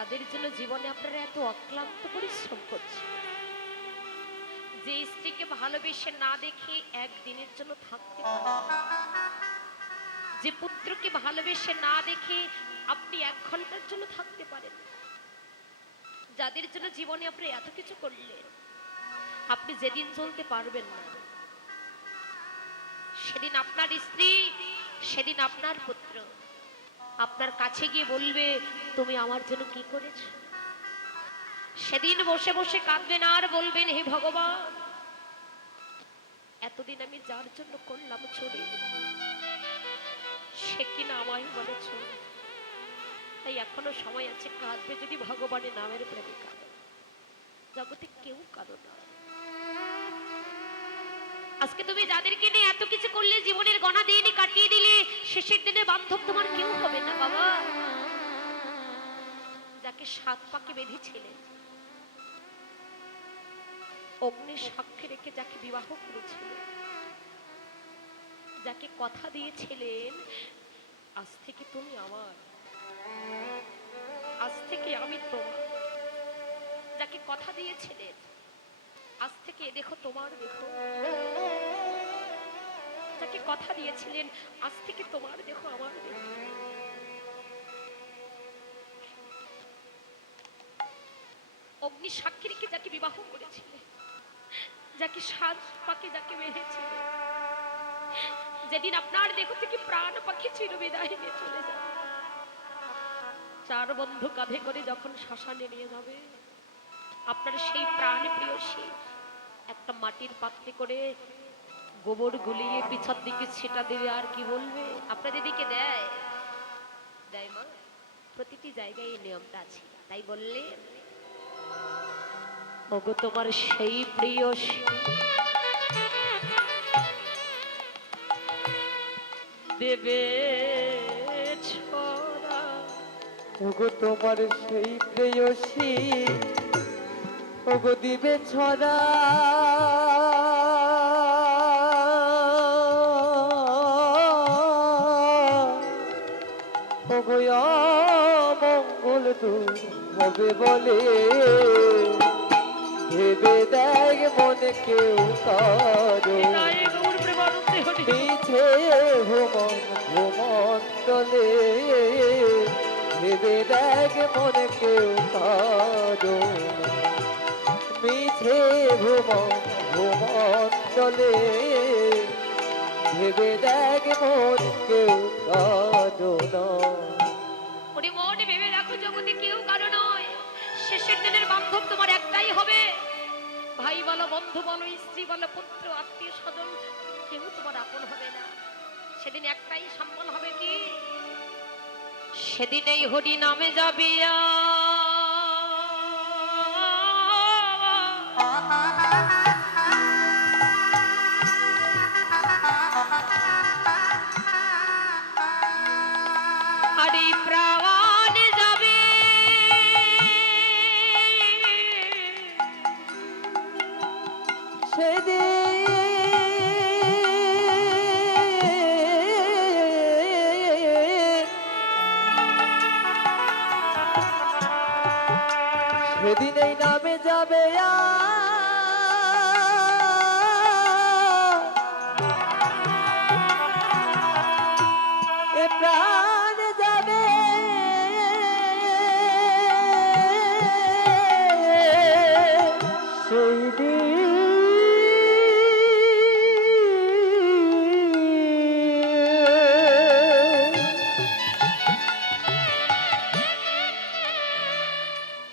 যাদের জন্য জীবনে আপনারা এত অক্লান্ত পরিশ্রম করছেন, যে স্ত্রীকে ভালোবেসে না দেখে একদিনের জন্য থাকতে পারেন, যে পুত্রকে ভালোবেসে না দেখে আপনি 1 ঘন্টার জন্য থাকতে পারেন, যাদের জন্য জীবনে আপনি এত কিছু করলেন, আপনি যেদিন চলতে পারবেন না সেদিন আপনার স্ত্রী, সেদিন আপনার পুত্র আপনার কাছে গিয়ে বলবে তুমি আমার জন্য কি করেছ। সেদিন বসে বসে কাঁদবেন আর বলবেন হে ভগবান, এতদিন আমি যার জন্য করলাম চুরি, সে কিনা আমায় বলেছ। তাই এখনো সময় আছে, কাঁদবে যদি ভগবানের নামের প্রেমে কাঁদো, জগতে কেউ কাঁদো না। আজকে তুমি যাদেরকে নিয়ে এত কিছু করলে, জীবনের গণা দিন কাটিয়ে দিলে, শেষের দিনে বান্ধব তোমার কেউ হবে না বাবা। যাকে 7 পাকে বেঁধেছিলেন, অগ্নির সাক্ষী রেখে যাকে বিবাহ করেছিলেন, যাকে কথা দিয়েছিলেন আজ থেকে তুমি আমার, আজ থেকে আমি তোমার, যাকে কথা দিয়েছিলেন আজ থেকে দেখো তোমার, দেখো যাকে কথা দিয়েছিলেন আজ থেকে তোমার, দেখো আমার, দেখো। অগ্নি সাক্ষী রেখে যাকে বিবাহ করেছিলেন, যাকে 7 পাকে যাকে বেঁধেছিলেন, যেদিন আপনার দেহ থেকে প্রাণ পাখি চিরবিদায় নিয়ে চলে যাবে, 4 বন্ধু কাঁধে করে যখন শ্মশানে নিয়ে যাবে, আপনার সেই প্রাণ প্রিয়সী একটা মাটির পাত্রে করে গোবর গুলিয়ে পিছন দিকে ছিটা দেবে, আর কি বলবে? আপনার দিদিকে দেয় দেয় মা, প্রতিটি জায়গায় এই নিয়মটা আছে। তাই বললে ওগো তোমার সেই প্রিয়সী দেবে ছড়া, ওগো তোমার সেই প্রেয়সী ওগো দিবে ছড়া, ওগো মঙ্গল দূর হবে বলে ভেবে দেখ মনে কেউ কারো মিছে ভ্রমণ ভ্রমণ্ডলে, ভেবে দেখ মনে কেউ কারো মিছে ভ্রমণ ভ্রমণ্ডলে, ভেবে দেখ মন কেউ কারো ওরে মন ভেবে দেখো জগতে কেউ কারো নয়, শেষের দিনের বান্ধব তোমার একটাই হবে। ভাই বলো, বন্ধু বলো, স্ত্রী বলো, পুত্র, আত্মীয় স্বজন, কেউ তোমার আপন হবে না। সেদিন একটাই সম্বল হবে, কি? সেদিন এই হরি নামে যাবে আর এই প্রাণ যাবে সেদিন সেদিন এই নামে যাবে এ প্রাণ যাবে সেই দিন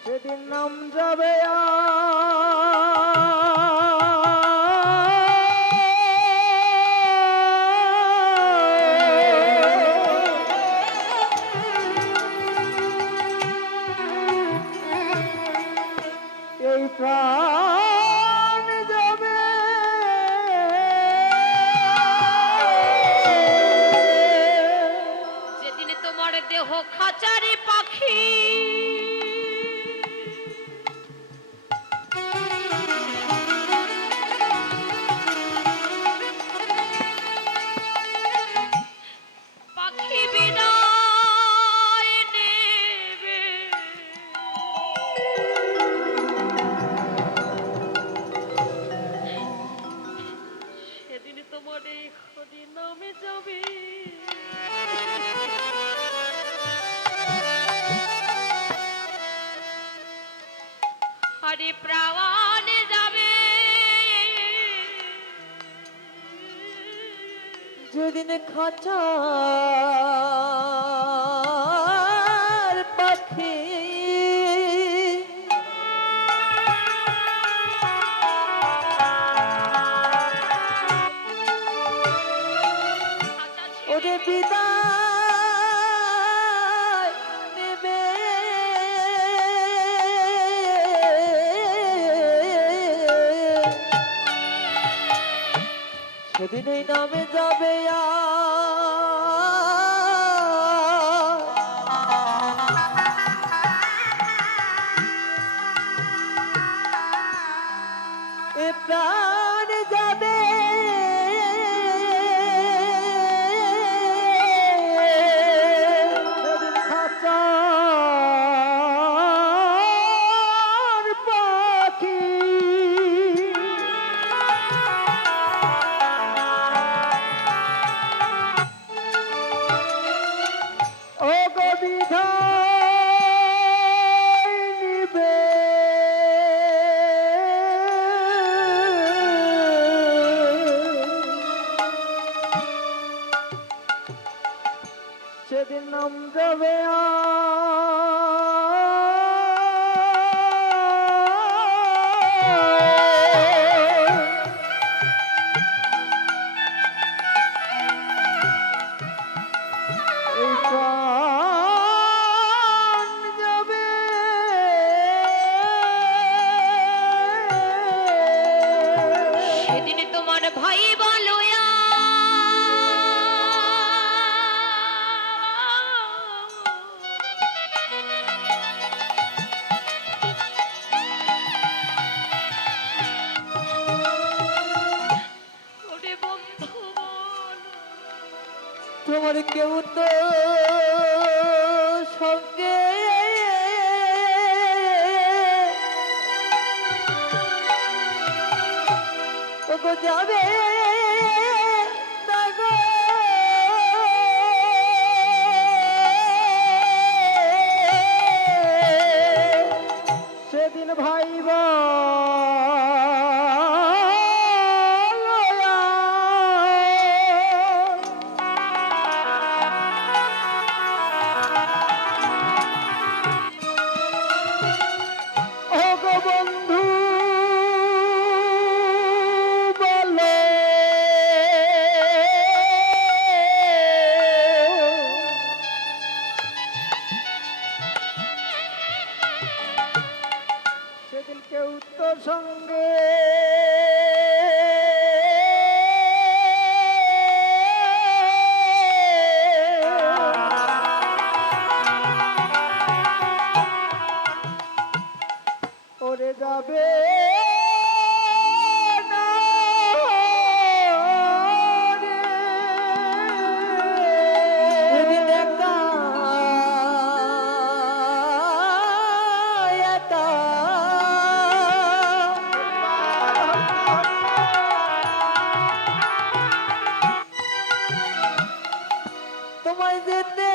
সেদিন নাম যাবে এই প্রাণ যাবে যেদিন তোমার দেহ খাঁচারে পাখি, আরে প্রাণ যাবে যেদিন খাঁচার পাখি খাঁচা ছেড়ে ওরে বিদায় নেবে সেদিনই নামে যাবে এ প্রাণ যাবে সেদিন খাঁচার পাখি ও গবিধায় নিবে সেদিন নাম যাবে এই প্রাণ যাবে সেদিন তোমার ভাই বলো ওরে বন্ধু বলো তোমার কেউ তো সঙ্গে ওগো যাবে না গো সেদিন ভাইবা বন্ধু বলে সেদিন কেউ তো সঙ্গে ওরে যাবে না রে। সেদিন একা একা তোমায় যেতে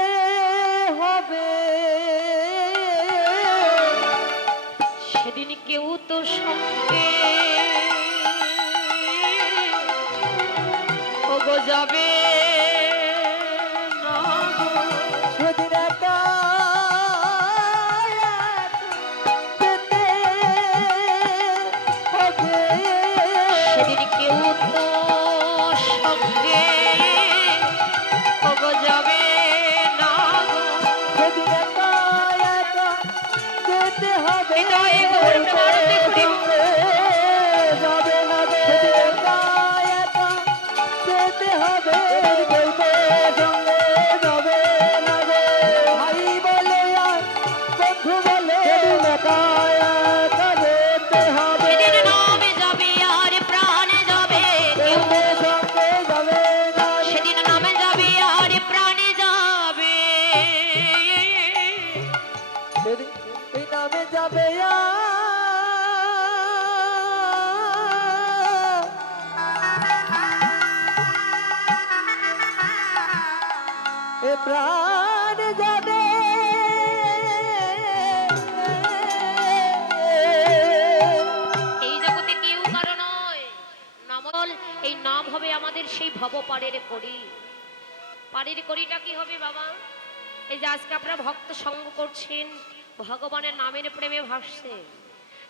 হবে সেদিন কেউ তো সঙ্গে ওগো যাবে না গো। সেদিন একা যেতে হবে সেদিন কেউ তো সঙ্গে ওগো যাবে না গো। সেদিন একা একা যেতে হবে হৃদয়ে গৌর প্রেমানন্দে হরি বল। যাবে না গো সেদিন একা একা যেতে হবে বলবে সঙ্গে যাবে না গো ভাই বলে আর বন্ধু বলে সেদিন একা একা যেতে হবে সেদিন নামে যাবে আর প্রাণে যাবে কেউ সঙ্গে যাবে না সেদিন নামে যাবে আর প্রাণে যাবে সেদিন এই নামে যাবে এ প্রাণ যাবে পাড়ের করি। পাড়ের করিটা কি হবে বাবা? এই যে আজকে আপনারা ভক্ত সঙ্গ করছেন, ভগবানের নামের প্রেমে ভাসছেন,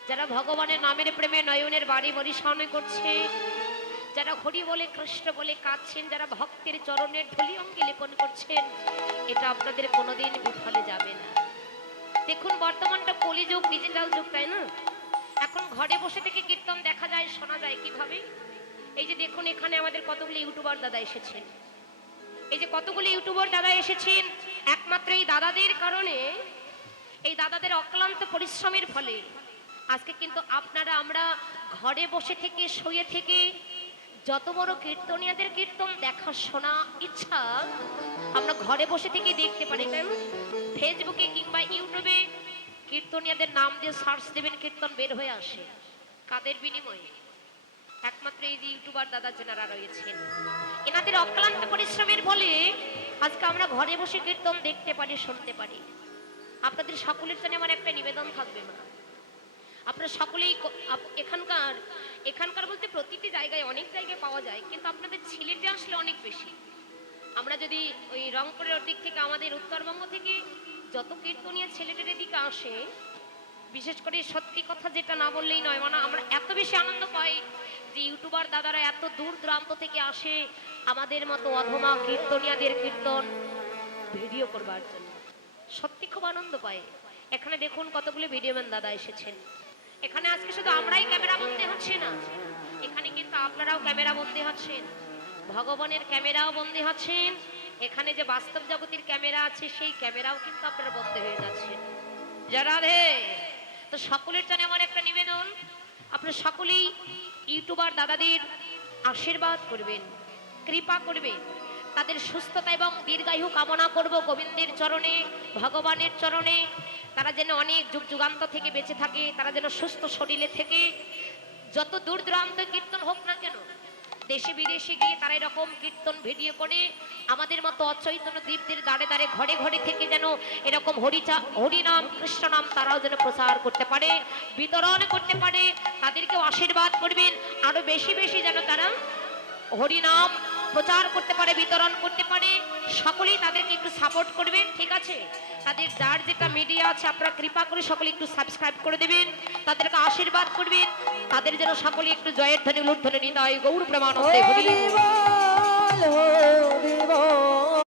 যারা ভগবানের নামের প্রেমে নয়নের বাড়ি বরিশানে করছে, যারা হরি বলে কৃষ্ণ বলে কাঁদছেন, যারা ভক্তের চরণের ধুলি অঙ্গে লেপন করছেন, এটা আপনাদের কোনোদিন বিফলে যাবে না। দেখুন বর্তমানটা কলিযুগ, ডিজিটাল যুগ, তাই না? এখন ঘরে বসে থেকে কীর্তন দেখা যায়, শোনা যায় কিভাবে? এই যে দেখুন এখানে আমাদের কতগুলি ইউটিউবার দাদা এসেছেন, এই যে কতগুলি ইউটিউবার দাদা এসেছেন, একমাত্র এই দাদাদের কারণে, এই দাদাদের অক্লান্ত পরিশ্রমের ফলে আজকে কিন্তু আপনারা আমরা ঘরে বসে থেকে শুয়ে থেকে যত বড় কীর্তনিয়াদের কীর্তন দেখা শোনা ইচ্ছা আমরা ঘরে বসে থেকে দেখতে পারি। তাই না? ফেসবুকে কিংবা ইউটিউবে কীর্তনিয়াদের নাম দিয়ে সার্চ দেবেন, কীর্তন বের হয়ে আসে। কাদের বিনিময়ে? একমাত্র এই যে ইউটিউবার দাদা যারা রয়েছেন, এনাদের অক্লান্ত পরিশ্রমের ফলে আজকে আমরা ঘরে বসে কীর্তন দেখতে পারি, শুনতে পারি। আপনাদের সকলের জন্য আমার একটা নিবেদন থাকবে মা, আপনারা সকলেই এখানকার এখানকার বলতে প্রতিটি জায়গায়, অনেক জায়গায় পাওয়া যায়, কিন্তু আপনাদের সিলেটে আসলে অনেক বেশি। আমরা যদি ওই রংপুরের দিক থেকে, আমাদের উত্তরবঙ্গ থেকে যত কীর্তনীয় সিলেটের দিকে আসে, বিশেষ করে সত্যি কথা যেটা না বললেই নয়, মানে আমরা এত বেশি আনন্দ পাই যে ইউটিউবার দাদারা এত দূর দূরান্ত থেকে আসে আমাদের মতো অধমা কীর্তনিয়াদের কীর্তন ভিডিও করবার জন্য। সত্যি খুব আনন্দ পায়। এখানে দেখুন কতগুলো ভিডিওম্যান দাদা এসেছেন। এখানে আজকে শুধু আমরাই ক্যামেরা বন্দী হচ্ছি না, এখানে কিন্তু আপনারাও ক্যামেরা বন্দী হচ্ছেন, ভগবানের ক্যামেরাও বন্দী হচ্ছেন। এখানে যে বাস্তব জগতের ক্যামেরা আছে সেই ক্যামেরাও কিন্তু আপনারা বন্দী হয়ে যাচ্ছেন। রাধে। তো সকলের জন্য আমার একটা নিবেদন, আপনারা সকলেই ইউটিউবার দাদাদের আশীর্বাদ করবেন, কৃপা করবেন, তাদের সুস্থতা এবং দীর্ঘায়ু কামনা করব গোবিন্দের চরণে, ভগবানের চরণে। তারা যেন অনেক যুগ যুগান্ত থেকে বেঁচে থাকে, তারা যেন সুস্থ শরীরে থেকে যত দূর দূরান্ত কীর্তন হোক না কেন, দেশে বিদেশে গিয়ে তারা এরকম কীর্তন ভিডিও করে আমাদের মতো অচৈতন্য দ্বীপদের দাঁড়ে দাঁড়ে ঘরে ঘরে থেকে যেন এরকম হরিনাম কৃষ্ণ নাম তারাও যেন প্রচার করতে পারে, বিতরণ করতে পারে। তাদেরকেও আশীর্বাদ করবেন, আরো বেশি বেশি যেন তারা হরিনাম প্রচার করতে পারে, বিতরণ করতে পারে। সকলেই তাদেরকে একটু সাপোর্ট করবেন, ঠিক আছে? তাদের যার যেটা মিডিয়া আছে আপনারা কৃপা করে সকলে একটু সাবস্ক্রাইব করে দেবেন, তাদেরকে আশীর্বাদ করবেন, তাদের যেন সকলে একটু জয়ের ধ্বনি উলুধ্বনি নিতাই গৌর প্রেমানন্দে হরি।